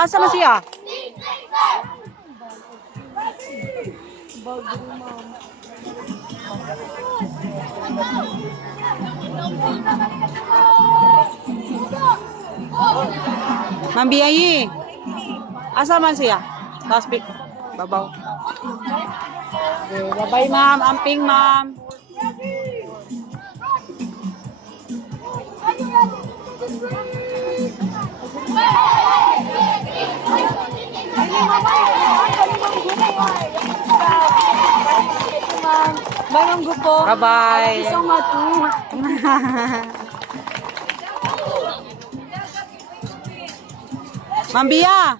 Bia, asa man siya? Ma'am Biayi. Asa man siya? Last week. Babaw. Okay, bye-bye ma'am. Amping ma'am. Bayang gupo. Bye-bye. So much. Ma'am Bia.